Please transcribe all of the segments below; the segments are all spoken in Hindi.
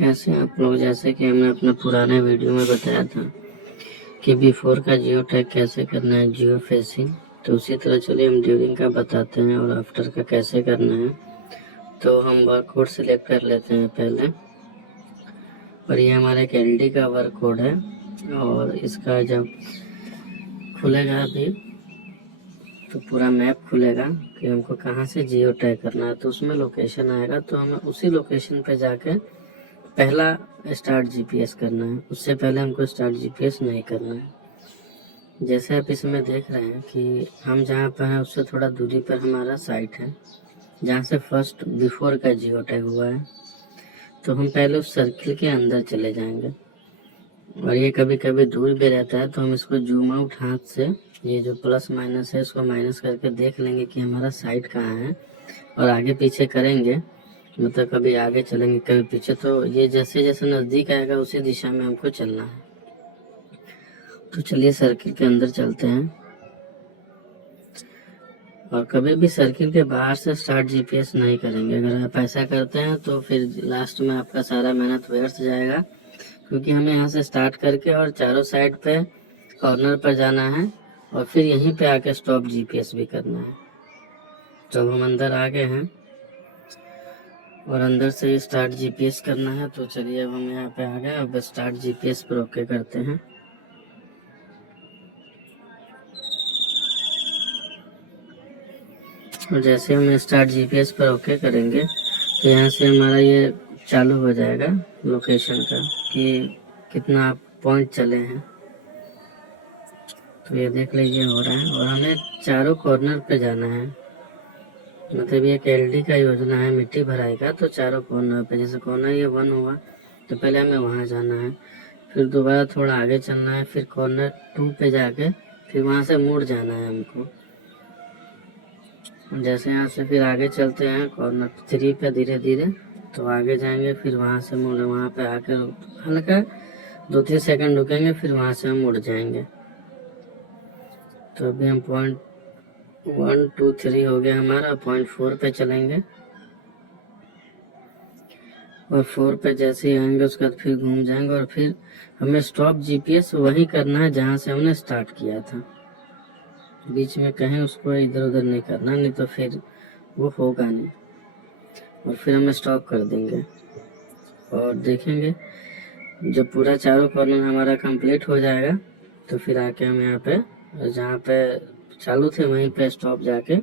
कैसे आप लोग, जैसे कि हमने अपने पुराने वीडियो में बताया था कि बिफोर का जियो टैग कैसे करना है, जियो फेसिंग, तो उसी तरह चलिए हम ड्यूरिंग का बताते हैं और आफ्टर का कैसे करना है। तो हम वर्क कोड सिलेक्ट कर लेते हैं पहले, और ये हमारे एक एलडी का वर्क कोड है। और इसका जब खुलेगा अभी तो पूरा मैप खुलेगा कि हमको कहाँ से जियो टैग करना है, तो उसमें लोकेशन आएगा, तो हमें उसी लोकेशन पे जाके पहला स्टार्ट जीपीएस करना है। उससे पहले हमको स्टार्ट जीपीएस नहीं करना है। जैसे आप इसमें देख रहे हैं कि हम जहाँ पर हैं उससे थोड़ा दूरी पर हमारा साइट है जहाँ से फर्स्ट बिफोर का जियो टैग हुआ है। तो हम पहले उस सर्किल के अंदर चले जाएंगे, और ये कभी कभी दूर भी रहता है, तो हम इसको जूम आउट हाथ से, ये जो प्लस माइनस है इसको माइनस करके देख लेंगे कि हमारा साइट कहाँ है, और आगे पीछे करेंगे, मतलब कभी आगे चलेंगे कभी पीछे। तो ये जैसे जैसे नज़दीक आएगा उसी दिशा में हमको चलना है। तो चलिए सर्किल के अंदर चलते हैं, और कभी भी सर्किल के बाहर से स्टार्ट जीपीएस नहीं करेंगे। अगर आप ऐसा करते हैं तो फिर लास्ट में आपका सारा मेहनत व्यर्थ जाएगा, क्योंकि हमें यहाँ से स्टार्ट करके और चारों साइड पे कॉर्नर पर जाना है, और फिर यहीं पे आके स्टॉप जीपीएस भी करना है। तो हम अंदर आ गए हैं और अंदर से स्टार्ट जीपीएस करना है। तो चलिए अब हम यहाँ पे आ गए, अब स्टार्ट जीपीएस पर ओके करते हैं। और जैसे हम स्टार्ट जीपीएस पर ओके करेंगे तो यहाँ से हमारा ये चालू हो जाएगा लोकेशन का कि कितना आप पॉइंट चले हैं। तो ये देख लीजिए हो रहा है, और हमें चारों कॉर्नर पे जाना है। मतलब ये एक एलडी का योजना है मिट्टी भराई का, तो चारों कॉर्नर पे, जैसे कॉर्नर ये 1 हुआ तो पहले हमें वहाँ जाना है, फिर दोबारा थोड़ा आगे चलना है, फिर कॉर्नर 2 पे जाके फिर वहाँ से मुड़ जाना है हमको। जैसे यहाँ से फिर आगे चलते हैं कॉर्नर 3 पे धीरे धीरे, तो आगे जाएंगे, फिर वहाँ से मुड़, वहाँ पे आकर हल्का 2-3 सेकंड रुकेंगे, फिर वहाँ से हम मुड़ जाएंगे। तो अभी हम पॉइंट 1 2 3 हो गया हमारा, पॉइंट 4 पे चलेंगे, और 4 पे जैसे ही आएंगे उसके बाद फिर घूम जाएंगे, और फिर हमें स्टॉप जीपीएस वही करना है जहाँ से हमने स्टार्ट किया था। बीच में कहीं उसको इधर उधर नहीं करना, नहीं तो फिर वो होगा नहीं। और फिर हम स्टॉप कर देंगे और देखेंगे जब पूरा चारों कॉर्नर हमारा कंप्लीट हो जाएगा तो फिर आके हम यहाँ पे जहाँ पे चालू थे वहीं पे स्टॉप जाके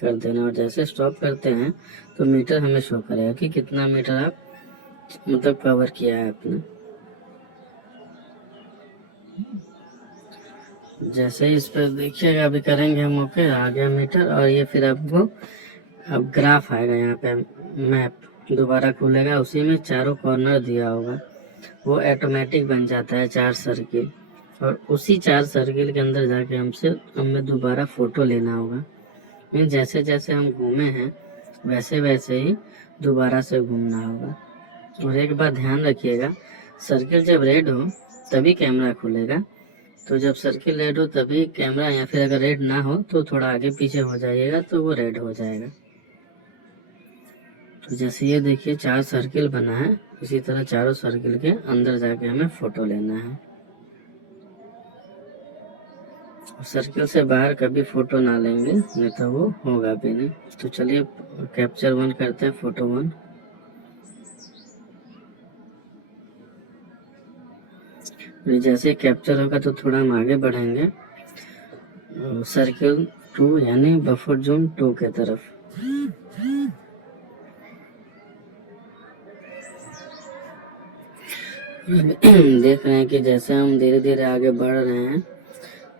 कर देना। और जैसे स्टॉप करते हैं तो मीटर हमें शो करेगा कि कितना मीटर आप मतलब कवर किया है आपने। जैसे इस पर देखिएगा, अभी करेंगे हम ओके, आ गया मीटर, और ये फिर आपको अब ग्राफ आएगा यहाँ पे, मैप दोबारा खुलेगा, उसी में चारों कॉर्नर दिया होगा, वो ऑटोमेटिक बन जाता है 4 सर्किल, और उसी 4 सर्किल के अंदर जाके हमें दोबारा फोटो लेना होगा। मीन जैसे जैसे हम घूमे हैं वैसे वैसे ही दोबारा से घूमना होगा। और एक बात ध्यान रखिएगा, सर्किल जब रेड हो तभी कैमरा खुलेगा, तो जब सर्किल रेड हो तभी कैमरा, या फिर अगर रेड ना हो तो थोड़ा आगे पीछे हो जाइएगा तो वो रेड हो जाएगा। तो जैसे ये देखिए 4 सर्किल बना है, इसी तरह चारों सर्किल के अंदर जाके हमें फोटो लेना है। सर्किल से बाहर कभी फोटो ना लेंगे, नहीं तो वो होगा भी नहीं। तो चलिए कैप्चर 1 करते हैं, फोटो 1। जैसे कैप्चर होगा तो थोड़ा हम आगे बढ़ेंगे सर्किल 2 यानी बफर जोन 2 के तरफ। देख रहे हैं कि जैसे हम धीरे धीरे आगे बढ़ रहे हैं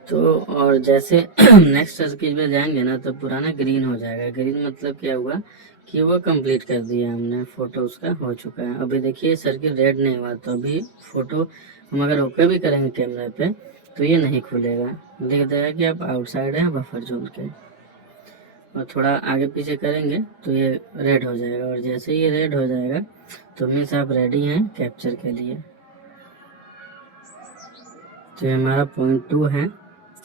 तो, और जैसे नेक्स्ट सर्किल में जाएंगे ना तो पुराना ग्रीन हो जाएगा। ग्रीन मतलब क्या हुआ कि वो कंप्लीट कर दिया हमने, फोटो उसका हो चुका है। अभी देखिए सर्किल रेड नहीं हुआ, तो अभी फोटो हम अगर ओके भी करेंगे कैमरे पे तो ये नहीं खुलेगा, लिख देगा कि आप आउटसाइड है बफर जोन के। और थोड़ा आगे पीछे करेंगे तो ये रेड हो जाएगा, और जैसे ये रेड हो जाएगा तो मीन्स आप रेडी हैं कैप्चर के लिए। तो ये हमारा पॉइंट 2 है,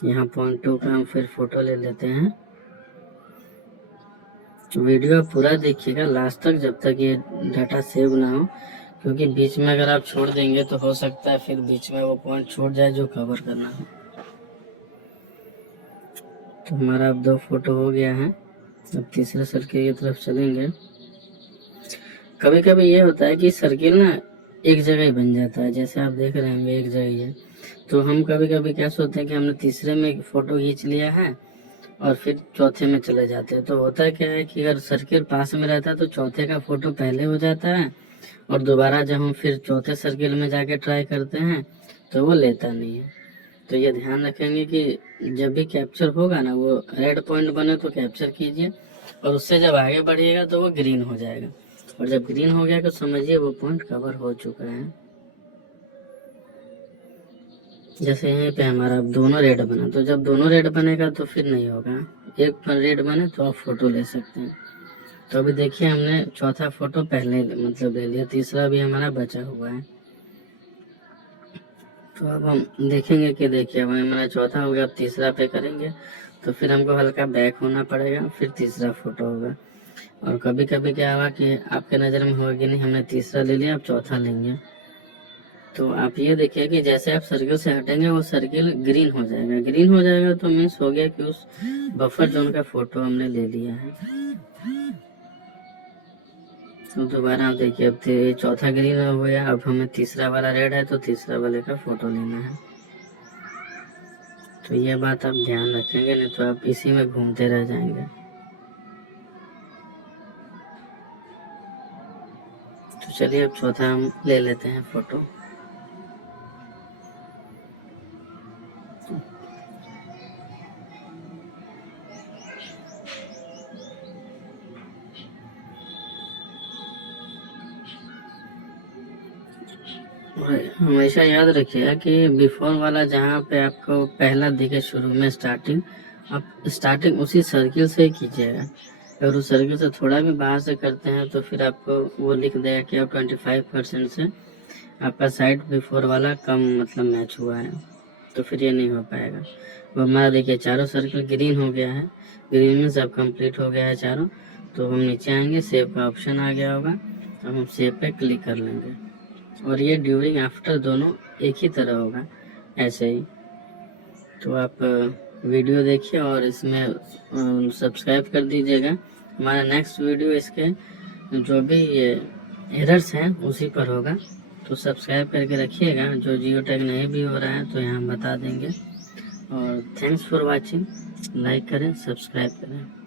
यहाँ पॉइंट 2 का हम फिर फोटो ले लेते हैं। वीडियो पूरा देखिएगा लास्ट तक, जब तक ये डाटा सेव ना हो, क्योंकि बीच में अगर आप छोड़ देंगे तो हो सकता है फिर बीच में वो पॉइंट छूट जाए जो कवर करना है। तो हमारा अब 2 फोटो हो गया है। अब तीसरे सर्किल की तरफ चलेंगे। कभी कभी ये होता है कि सर्किल ना एक जगह ही बन जाता है, जैसे आप देख रहे होंगे एक जगह ही है। तो हम कभी कभी क्या सोचते हैं कि हमने तीसरे में फोटो खींच लिया है और फिर चौथे में चले जाते हैं। तो होता क्या है कि अगर सर्किल पास में रहता है तो चौथे का फोटो पहले हो जाता है और दोबारा जब हम फिर चौथे सर्किल में जाके ट्राई करते हैं तो वो लेता नहीं है। तो ये ध्यान रखेंगे कि जब भी कैप्चर होगा ना, वो रेड पॉइंट बने तो कैप्चर कीजिए और उससे जब आगे बढ़िएगा तो वो ग्रीन हो जाएगा, और जब ग्रीन हो गया तो समझिए वो पॉइंट कवर हो चुका है। जैसे यहीं पे हमारा अब दोनों रेड बना, तो जब दोनों रेड बनेगा तो फिर नहीं होगा, एक रेड बने तो आप फोटो ले सकते हैं। तो अभी देखिए हमने चौथा फोटो पहले मतलब ले लिया, तीसरा भी हमारा बचा हुआ है। तो अब हम देखेंगे कि देखिए अब हमारा चौथा हो गया, अब तीसरा पे करेंगे तो फिर हमको हल्का बैक होना पड़ेगा, फिर तीसरा फोटो होगा। और कभी कभी क्या होगा कि आपके नज़र में होगा कि नहीं हमने तीसरा ले लिया, अब चौथा लेंगे। तो आप ये देखिए कि जैसे आप सर्किल से हटेंगे वो सर्किल ग्रीन हो जाएगा, ग्रीन हो जाएगा तो मीन्स हो गया कि उस बफर जोन का फोटो हमने ले लिया है। तो दोबारा आप देखिए अब चौथा ग्रीन हो गया, अब हमें तीसरा वाला रेड है तो तीसरा वाले का फोटो लेना है। तो ये बात आप ध्यान रखेंगे, नहीं तो आप इसी में घूमते रह जाएंगे। तो चलिए अब चौथा हम ले लेते हैं फोटो। हमेशा याद रखिएगा कि बिफोर वाला जहाँ पे आपको पहला दिखे शुरू में स्टार्टिंग, आप स्टार्टिंग उसी सर्किल से ही कीजिएगा। अगर उस सर्किल से थोड़ा भी बाहर से करते हैं तो फिर आपको वो लिख देगा कि अब 25% से आपका साइड बिफोर वाला कम मतलब मैच हुआ है, तो फिर ये नहीं हो पाएगा। वो हमारा देखिए चारों सर्किल ग्रीन हो गया है, ग्रीन में सब कंप्लीट हो गया है चारों। तो हम नीचे आएंगे, सेव का ऑप्शन आ गया होगा, अब हम सेव पे क्लिक कर लेंगे और ये ड्यूरिंग आफ्टर दोनों एक ही तरह होगा ऐसे ही। तो आप वीडियो देखिए और इसमें सब्सक्राइब कर दीजिएगा। हमारा नेक्स्ट वीडियो इसके जो भी ये एरर्स हैं उसी पर होगा, तो सब्सक्राइब करके रखिएगा। जो जियो टैग नहीं भी हो रहा है तो यहाँ हम बता देंगे। और थैंक्स फॉर वाचिंग, लाइक करें, सब्सक्राइब करें।